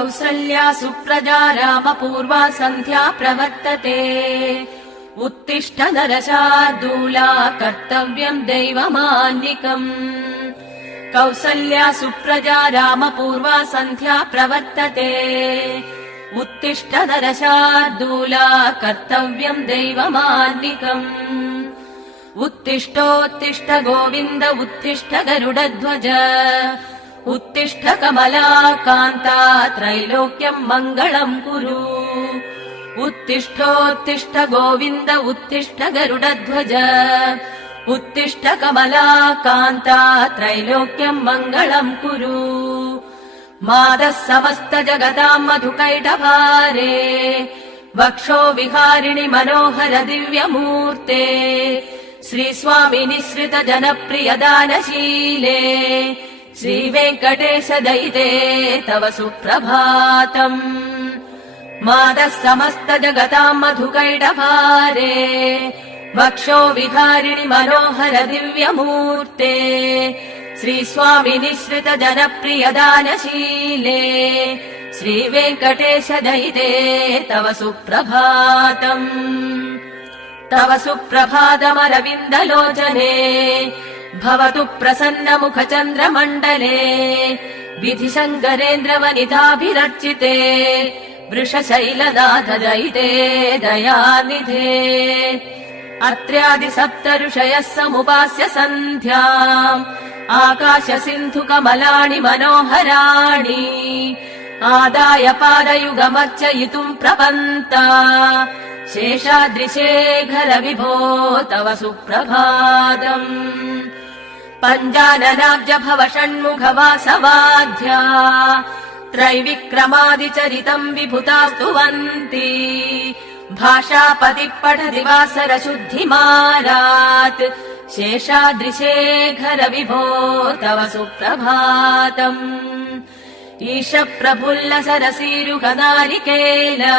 कौसल्या सुप्रजा रामपूर्वा सन्ध्या प्रवर्तते उत्तिष्ठ नरशार्दूला कर्तव्यम् दैवमान्निकम् कौसल्या सुप्रजा रामपूर्वा सन्ध्या प्रवर्तते उत्तिष्ठ नरशार्दूला कर्तव्यम् दैवमान्निकम् उत्तिष्ठोत्तिष्ठ गोविन्द उत्तिष्ठ गरुडध्वज उत्तिष्ठ कमलाकान्ता त्रैलोक्यम् मङ्गलम् कुरु उत्तिष्ठोत्तिष्ठ गोविन्द उत्तिष्ठ गरुडध्वज उत्तिष्ठ कमलाकान्ता त्रैलोक्यम् मङ्गलम् कुरु मादः समस्त जगताम् मधुकैटभारे वक्षो विहारिणि मनोहर दिव्यमूर्ते श्रीस्वामि निःसृत जनप्रिय दानशीले श्रीवेङ्कटेश दयिते तव सुप्रभातम् मादः समस्त जगताम् मधुकैटभारे वक्षो विहारिणि मनोहर दिव्यमूर्ते श्रीस्वामि निःसृत जनप्रिय दानशीले श्रीवेङ्कटेश दयिते तव सुप्रभातम् तव सुप्रभातमरविन्दलोचने भवतु प्रसन्न मुख चन्द्रमण्डले विधिशङ्करेन्द्रवनिताभिरर्चिते वृषशैलनाथ दयिते दयानिधे अत्र्यादि सप्त ऋषयः समुपास्य सन्ध्याम् आकाश सिन्धु कमलानि मनोहराणि आदाय पादयुगमर्चयितुम् प्रपन्ता शेषाद्रिशेखर विभो तव सुप्रभातम् पञ्चाननाब्ज भव षण्मुख वासवाद्या त्रैविक्रमादिचरितम् विभुतास्तुवन्ति भाषापतिः पठति वासर शुद्धिमारात् शेषाद्रिशेखर विभो तव सुप्रभातम् ईश प्रफुल्ल सरसीरुहनारिकेला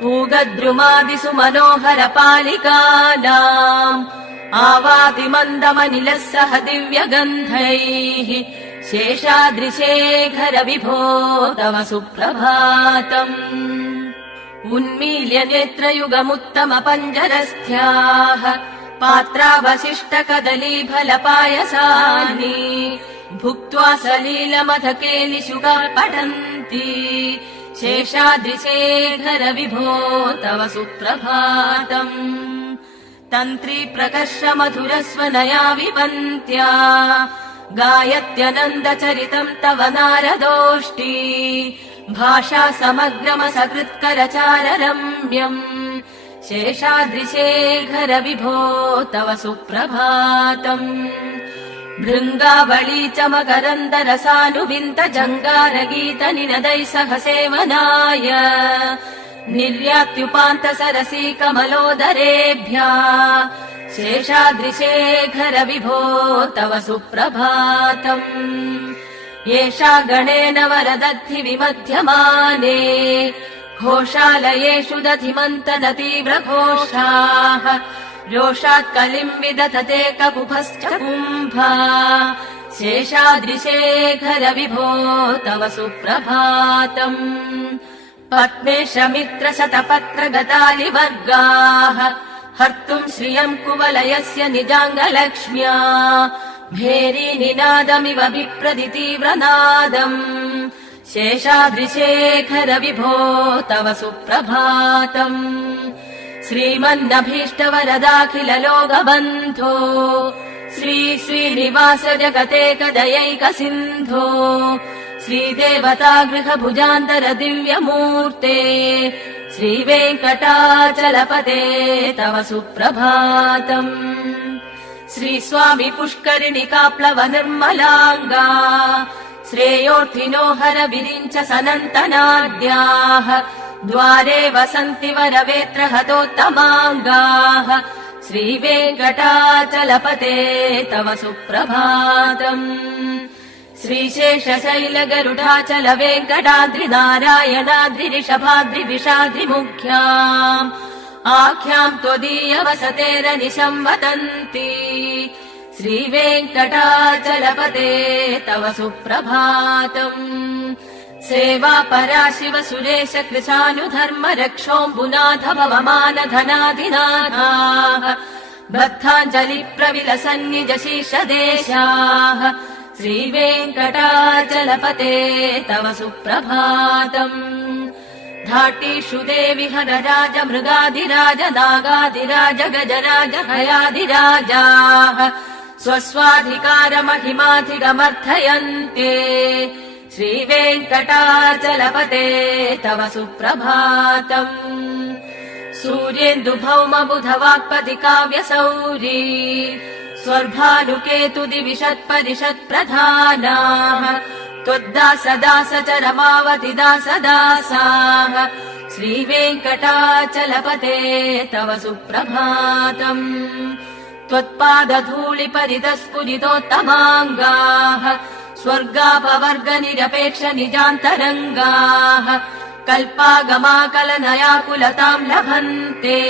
पूगद्रुमादिषु मनोहर पालिकानाम् आवाति मन्दमनिलः सह दिव्यगन्धैः शेषाद्रिशेखर विभो तव सुप्रभातम् उन्मील्य नेत्रयुगमुत्तम पञ्जरस्थ्याः पात्रावशिष्ट कदलीफलपायसानि भुक्त्वा सलीलमधकेलिशुका पठन्ति शेषाद्रिशेखर विभो तव सुप्रभातम् तन्त्री प्रकर्ष मधुरस्वनया विवन्त्या गायत्यनन्दचरितम् तव नारदोष्टी भाषा समग्रमसकृत्करचार रम्यम् शेषाद्रिशेखर विभो तव सुप्रभातम् भृङ्गावळी च मकरन्दरसानुविन्त जङ्गारगीत निनदैः सह सेवनाय निर्यात्युपान्त सरसी कमलोदरेभ्यः शेषाद्रिशेखर विभो तव सुप्रभातम् एषा गणेन वरदद्धि विमध्यमाने घोषालयेषु दधिमन्तदतीव्र घोषाः रोषात् कलिम् विदधते ककुभश्च कुम्भा शेषाद्रिशेखर विभो तव सुप्रभातम् पद्मेश मित्र शतपत्र गतालिवर्गाः हर्तुम् श्रियम् कुवलयस्य निजाङ्गलक्ष्म्या भेरी निनादमिव विप्रदितीव्रनादम् शेषाद्रिशेखर विभो तव सुप्रभातम् श्रीमन्नभीष्टवरदाखिल लोकबन्धो श्री श्रीनिवास जगतेकदयैक सिन्धो श्रीदेवता गृहभुजान्तर दिव्यमूर्ते श्रीवेङ्कटाचलपते तव सुप्रभातम् श्रीस्वामि पुष्करिणिकाप्लव निर्मलाङ्गा श्रेयोर्थिनो हर विरिञ्च सनन्तनाद्याः द्वारे वसन्ति वरवेत्र हतोत्तमाङ्गाः श्रीवेङ्कटाचलपते तव सुप्रभातम् श्रीशेषशैल गरुडाचल वेङ्कटाद्रिनारायणाद्रिऋषभाद्रिविषाद्रिमुख्याम् आख्याम् त्वदीय वसतेरनिशम् वदन्ति श्रीवेङ्कटाचलपते तव सुप्रभातम् सेवा परा शिव सुरेश कृशानुधर्म रक्षोऽम्बुनाथ भवमान धनाधिनाथाः बद्धाञ्जलि प्रविलसन्निज शीर्षदेशाः श्रीवेङ्कटाचलपते तव सुप्रभातम् धाटीषु देवि हरराज मृगाधिराज नागाधिराज गजराज हयाधिराजाः स्वस्वाधिकारमहिमाधिगमर्थयन्ते श्रीवेङ्कटाचलपते तव सुप्रभातम् सूर्येन्दुभौम बुधवाक्पति काव्यसौरी स्वर्भानुकेतुदिविशत्परिषत्प्रधानाः त्वद्दासदास चरमावति दासदासाः श्रीवेङ्कटाचलपते तव सुप्रभातम् त्वत्पादधूलिपरितस्फुरितोत्तमाङ्गाः स्वर्गापवर्गनिरपेक्ष निजान्तरङ्गाः कल्पागमाकलनयाकुलताम् लभन्ते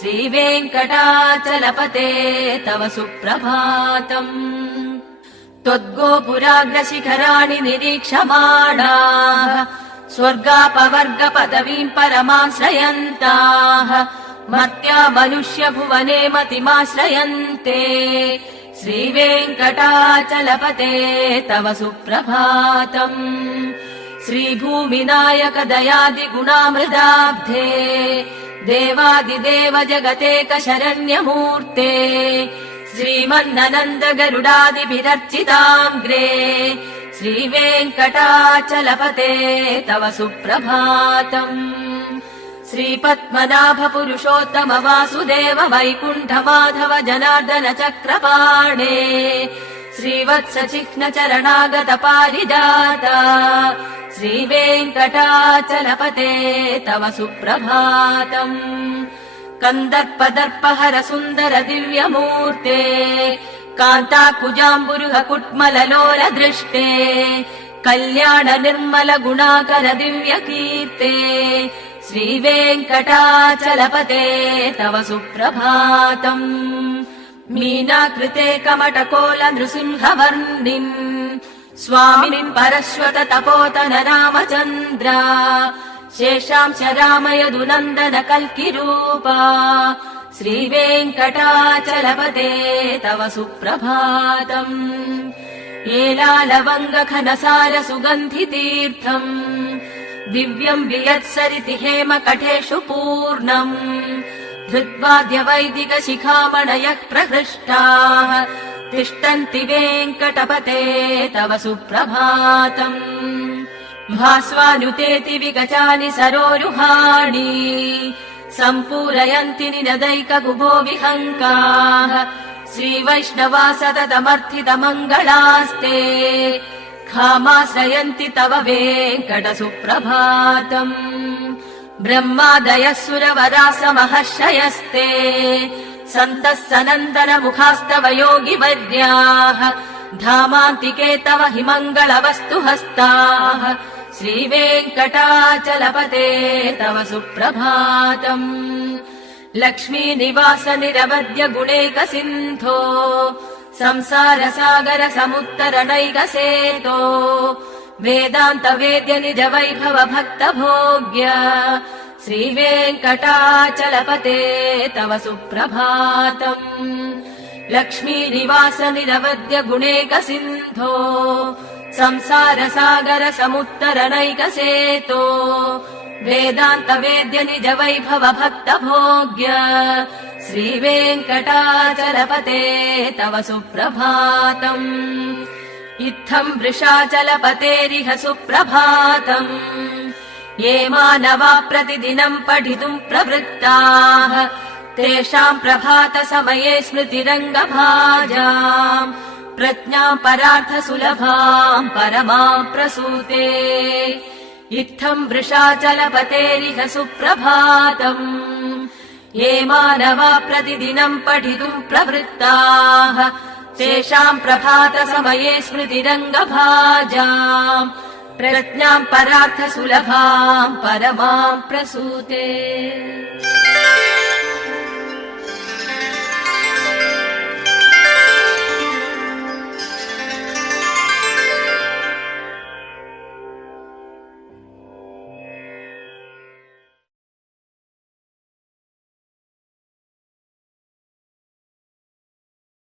श्रीवेङ्कटाचलपते तव सुप्रभातम् त्वद्गोपुराग्रशिखराणि निरीक्षमाणाः स्वर्गापवर्गपदवीम् परमाश्रयन्ताः मर्त्या मनुष्य भुवने मतिमाश्रयन्ते श्रीवेङ्कटाचलपते तव सुप्रभातम् श्रीभूमिनायक दयादिगुणामृदाब्धे देवादिदेव जगतेक शरण्यमूर्ते श्रीमन्ननन्द गरुडादिभिरर्चिताङ्ग्रे श्रीवेङ्कटाचलपते तव सुप्रभातम् श्रीपद्मनाभ पुरुषोत्तम वासुदेव वैकुण्ठ माधव जनार्दन चक्रपाणे श्रीवत्स चिह्न चरणागत पारिजाता श्रीवेङ्कटाचलपते तव सुप्रभातम् कन्दर्पदर्पहर सुन्दर दिव्यमूर्ते कान्ताकुजाम्बुरुह कुट्मललोल दृष्टे कल्याण निर्मल गुणाकर दिव्यकीर्ते श्रीवेङ्कटाचलपते तव सुप्रभातम् मीनाकृते कमटकोल नृसिंहवर्णिम् स्वामिनिम् परश्वत तपोतन रामचन्द्रा शेषांश रामयदुनन्दन कल्किरूपा श्रीवेङ्कटाचलपते तव सुप्रभातम् येलालवङ्गघनसार सुगन्धितीर्थम् दिव्यम् वियत्सरिति हेम कठेषु पूर्णम् धृत्वाद्य वैदिक शिखामणयः प्रहृष्टाः तिष्ठन्ति वेङ्कटपते तव सुप्रभातम् भास्वानुतेति विगचानि सरोरुहाणि सम्पूरयन्ति निनदैक गुभो विहङ्काः श्रीवैष्णवा सततमर्थित मङ्गलास्ते खामाश्रयन्ति तव वेङ्कट सुप्रभातम् ब्रह्मादयः सुरवराः समहर्षयस्ते सन्तः सनन्दन मुखास्तव योगिवर्याः धामान्तिके तव हि मङ्गलवस्तु हस्ताः श्रीवेङ्कटाचलपते तव सुप्रभातम् लक्ष्मीनिवास निरवद्य गुणैक सिन्धो संसार सागर समुत्तरणैक सेतो वेदान्त वेद्य निज वैभव भक्त भोग्य श्रीवेङ्कटाचलपते तव सुप्रभातम् लक्ष्मीनिवास निरवद्य गुणैक सिन्धो संसार सागर समुत्तरणैक सेतो वेदान्त वेद्य निज वैभव भक्त भोग्य श्रीवेङ्कटाचलपते तव सुप्रभातम् इत्थम् वृषाचलपतेरिह सुप्रभातम् ये मानवा प्रतिदिनम् पठितुम् प्रवृत्ताः तेषाम् प्रभात समये स्मृतिरङ्गभाजाम् प्रज्ञाम् परार्थ सुलभाम् परमाम् प्रसूते इत्थम् वृषाचलपतेरिह सुप्रभातम् ये मानवा प्रतिदिनम् पठितुम् प्रवृत्ताः तेषाम् प्रभात समये स्मृतिरङ्गभाजाम् प्रज्ञाम् परार्थ सुलभाम् परमाम् प्रसूते।